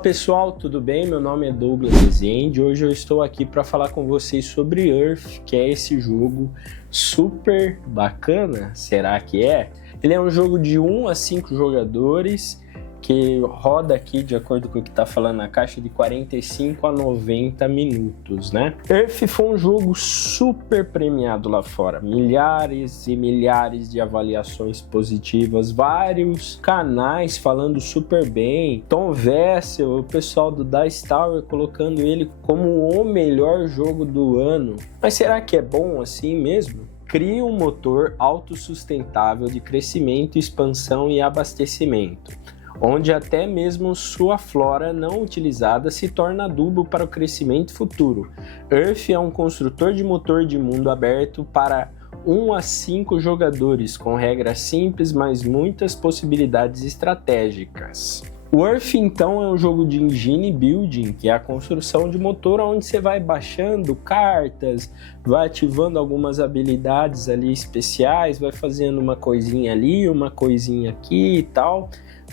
Fala pessoal, tudo bem? Meu nome é Douglas Rezende. Hoje eu estou aqui para falar com vocês sobre Earth, que é esse jogo super bacana. Será que é? Ele é um jogo de 1 a 5 jogadores que roda aqui, de acordo com o que está falando na caixa, de 45 a 90 minutos, né? Earth foi um jogo super premiado lá fora. Milhares e milhares de avaliações positivas, vários canais falando super bem. Tom Vessel, o pessoal do Dice Tower colocando ele como o melhor jogo do ano. Mas será que é bom assim mesmo? Cria um motor autossustentável de crescimento, expansão e abastecimento, onde até mesmo sua flora não utilizada se torna adubo para o crescimento futuro. Earth é um construtor de motor de mundo aberto para 1 a 5 jogadores, com regras simples, mas muitas possibilidades estratégicas. O Earth, então, é um jogo de engine building, que é a construção de motor, onde você vai baixando cartas, vai ativando algumas habilidades ali especiais, vai fazendo uma coisinha ali, uma coisinha aqui e tal,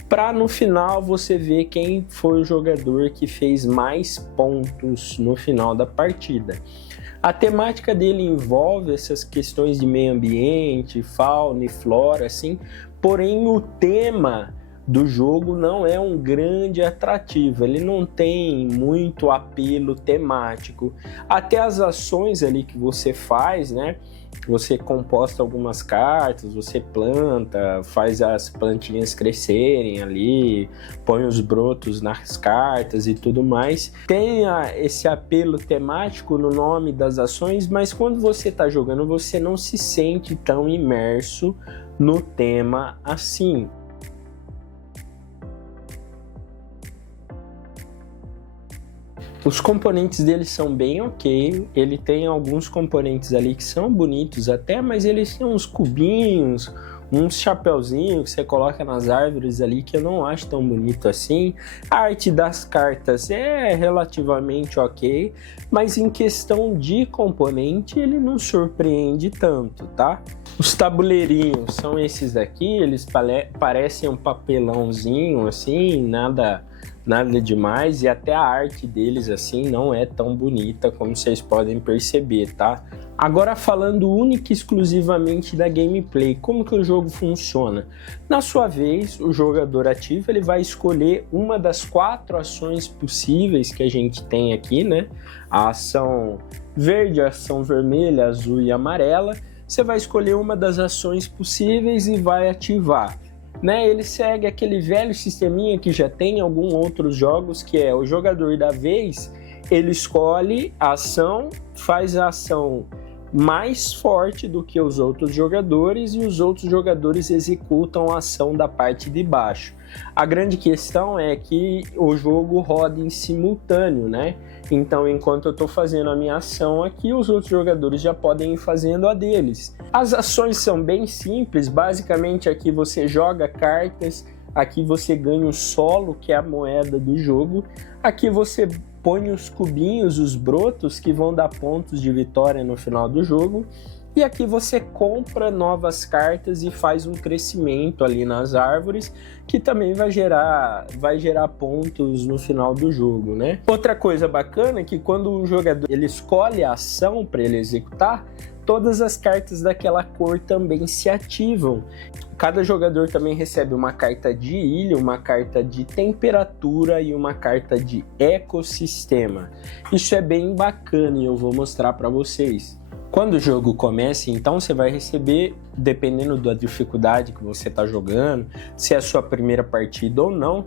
para no final você ver quem foi o jogador que fez mais pontos no final da partida. A temática dele envolve essas questões de meio ambiente, fauna e flora, assim, porém o tema do jogo não é um grande atrativo, ele não tem muito apelo temático. Até as ações ali que você faz, né? Você composta algumas cartas, você planta, faz as plantinhas crescerem ali, põe os brotos nas cartas e tudo mais. Tem esse apelo temático no nome das ações, mas quando você está jogando, você não se sente tão imerso no tema assim. Os componentes dele são bem ok, ele tem alguns componentes ali que são bonitos até, mas eles têm uns cubinhos, uns chapeuzinhos que você coloca nas árvores ali que eu não acho tão bonito assim. A arte das cartas é relativamente ok, mas em questão de componente ele não surpreende tanto, tá? Os tabuleirinhos são esses daqui, eles parecem um papelãozinho assim, nada demais, e até a arte deles assim não é tão bonita como vocês podem perceber, tá? Agora falando única e exclusivamente da gameplay, como que o jogo funciona? Na sua vez, o jogador ativo ele vai escolher uma das 4 ações possíveis que a gente tem aqui, né? A ação verde, a ação vermelha, azul e amarela. Você vai escolher uma das ações possíveis e vai ativar. Né, ele segue aquele velho sisteminha que já tem em alguns outros jogos, que é o jogador da vez, ele escolhe a ação, faz a ação mais forte do que os outros jogadores e os outros jogadores executam a ação da parte de baixo. A grande questão é que o jogo roda em simultâneo, né? Então, enquanto eu estou fazendo a minha ação aqui, os outros jogadores já podem ir fazendo a deles. As ações são bem simples, basicamente aqui você joga cartas, aqui você ganha o solo, que é a moeda do jogo, aqui você põe os cubinhos, os brotos, que vão dar pontos de vitória no final do jogo, e aqui você compra novas cartas e faz um crescimento ali nas árvores, que também vai gerar pontos no final do jogo, né? Outra coisa bacana é que quando o jogador ele escolhe a ação para ele executar, todas as cartas daquela cor também se ativam. Cada jogador também recebe uma carta de ilha, uma carta de temperatura e uma carta de ecossistema. Isso é bem bacana e eu vou mostrar para vocês. Quando o jogo começa, então você vai receber, dependendo da dificuldade que você está jogando, se é a sua primeira partida ou não,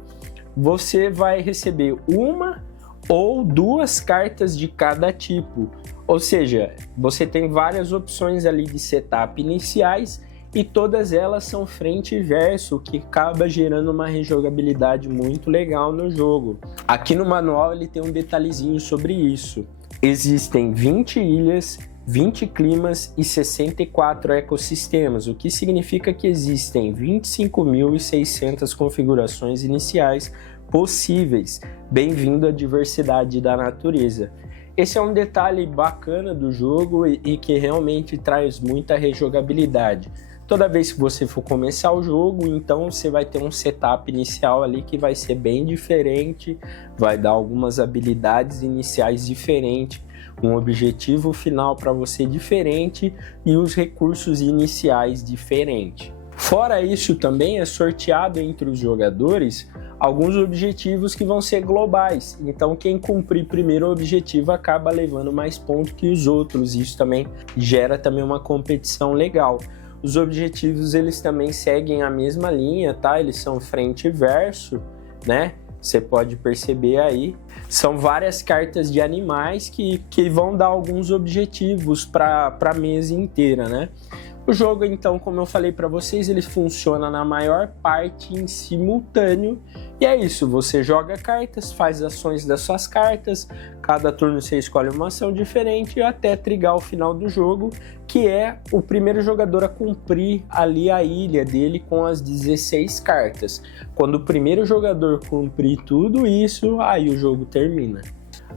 você vai receber uma ou 2 cartas de cada tipo. Ou seja, você tem várias opções ali de setup iniciais e todas elas são frente e verso, o que acaba gerando uma rejogabilidade muito legal no jogo. Aqui no manual ele tem um detalhezinho sobre isso. Existem 20 ilhas, 20 climas e 64 ecossistemas, o que significa que existem 25.600 configurações iniciais possíveis. Bem-vindo à diversidade da natureza. Esse é um detalhe bacana do jogo e que realmente traz muita rejogabilidade. Toda vez que você for começar o jogo, então você vai ter um setup inicial ali que vai ser bem diferente, vai dar algumas habilidades iniciais diferentes, um objetivo final para você diferente e os recursos iniciais diferentes. Fora isso, também é sorteado entre os jogadores alguns objetivos que vão ser globais. Então, quem cumprir primeiro o objetivo acaba levando mais pontos que os outros. Isso também gera também uma competição legal. Os objetivos, eles também seguem a mesma linha, tá? Eles são frente e verso, né? Você pode perceber aí. São várias cartas de animais que vão dar alguns objetivos para a mesa inteira, né? O jogo, então, como eu falei para vocês, ele funciona na maior parte em simultâneo. E é isso, você joga cartas, faz ações das suas cartas, cada turno você escolhe uma ação diferente até trigar o final do jogo, que é o primeiro jogador a cumprir ali a ilha dele com as 16 cartas. Quando o primeiro jogador cumprir tudo isso, aí o jogo termina.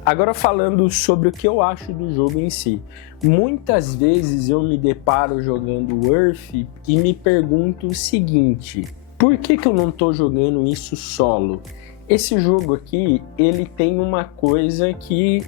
Agora falando sobre o que eu acho do jogo em si. Muitas vezes eu me deparo jogando Earth e me pergunto o seguinte: por que eu não estou jogando isso solo? Esse jogo aqui, ele tem uma coisa que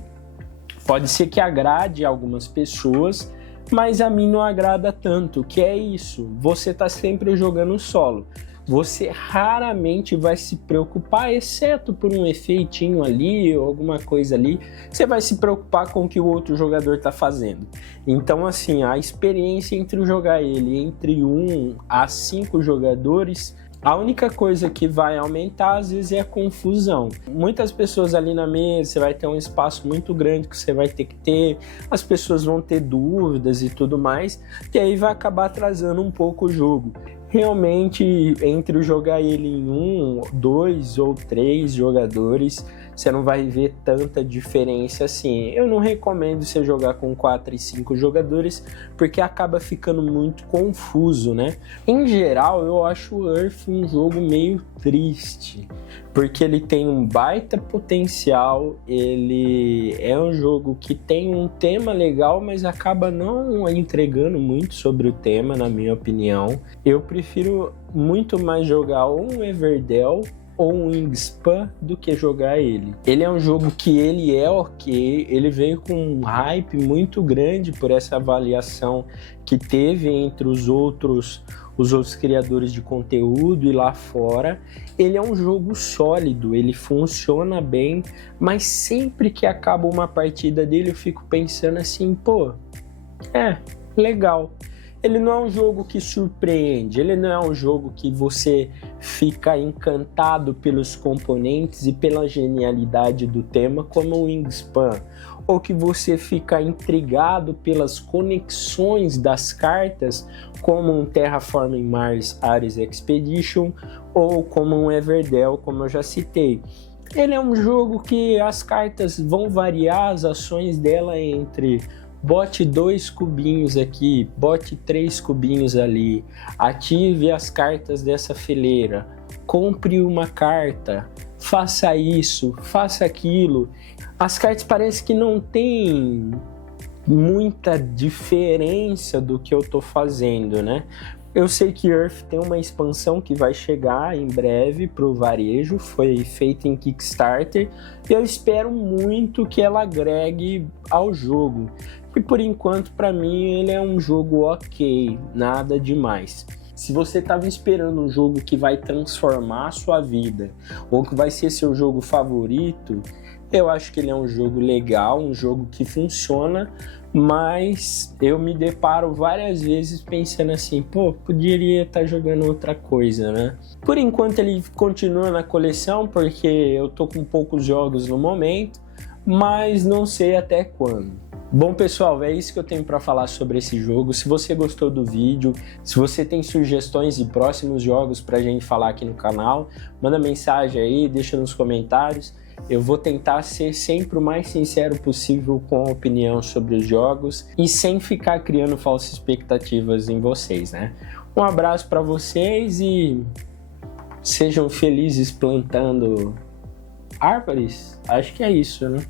pode ser que agrade algumas pessoas, mas a mim não agrada tanto, que é isso: você está sempre jogando solo. Você raramente vai se preocupar, exceto por um efeitinho ali ou alguma coisa ali, você vai se preocupar com o que o outro jogador está fazendo. Então, assim, a experiência entre jogar ele entre 1 a 5 jogadores, a única coisa que vai aumentar às vezes é a confusão. Muitas pessoas ali na mesa, você vai ter um espaço muito grande que você vai ter que ter, as pessoas vão ter dúvidas e tudo mais, e aí vai acabar atrasando um pouco o jogo. Realmente, entre jogar ele em 1, 2 ou 3 jogadores, você não vai ver tanta diferença assim. Eu não recomendo você jogar com 4 e 5 jogadores, porque acaba ficando muito confuso, né? Em geral, eu acho o Earth um jogo meio triste, porque ele tem um baita potencial, ele é um jogo que tem um tema legal, mas acaba não entregando muito sobre o tema, na minha opinião. Eu prefiro muito mais jogar um Everdell ou um Wingspan do que jogar ele. Ele é um jogo que ele é ok, ele veio com um hype muito grande por essa avaliação que teve entre os outros criadores de conteúdo e lá fora. Ele é um jogo sólido, ele funciona bem, mas sempre que acaba uma partida dele eu fico pensando assim, pô, legal. Ele não é um jogo que surpreende, ele não é um jogo que você fica encantado pelos componentes e pela genialidade do tema como o Wingspan, ou que você fica intrigado pelas conexões das cartas como um Terraforming Mars Ares Expedition ou como um Everdell, como eu já citei. Ele é um jogo que as cartas vão variar, as ações dela entre bote 2 cubinhos aqui, bote 3 cubinhos ali, ative as cartas dessa fileira, compre uma carta, faça isso, faça aquilo. As cartas parecem que não tem muita diferença do que eu tô fazendo, né? Eu sei que Earth tem uma expansão que vai chegar em breve para o varejo, foi feita em Kickstarter, e eu espero muito que ela agregue ao jogo. E por enquanto, para mim, ele é um jogo ok, nada demais. Se você estava esperando um jogo que vai transformar a sua vida, ou que vai ser seu jogo favorito, eu acho que ele é um jogo legal, um jogo que funciona, mas eu me deparo várias vezes pensando assim, pô, poderia estar jogando outra coisa, né? Por enquanto ele continua na coleção, porque eu tô com poucos jogos no momento, mas não sei até quando. Bom, pessoal, é isso que eu tenho para falar sobre esse jogo. Se você gostou do vídeo, se você tem sugestões de próximos jogos para a gente falar aqui no canal, manda mensagem aí, deixa nos comentários. Eu vou tentar ser sempre o mais sincero possível com a opinião sobre os jogos e sem ficar criando falsas expectativas em vocês, né? Um abraço para vocês e sejam felizes plantando árvores. Acho que é isso, né?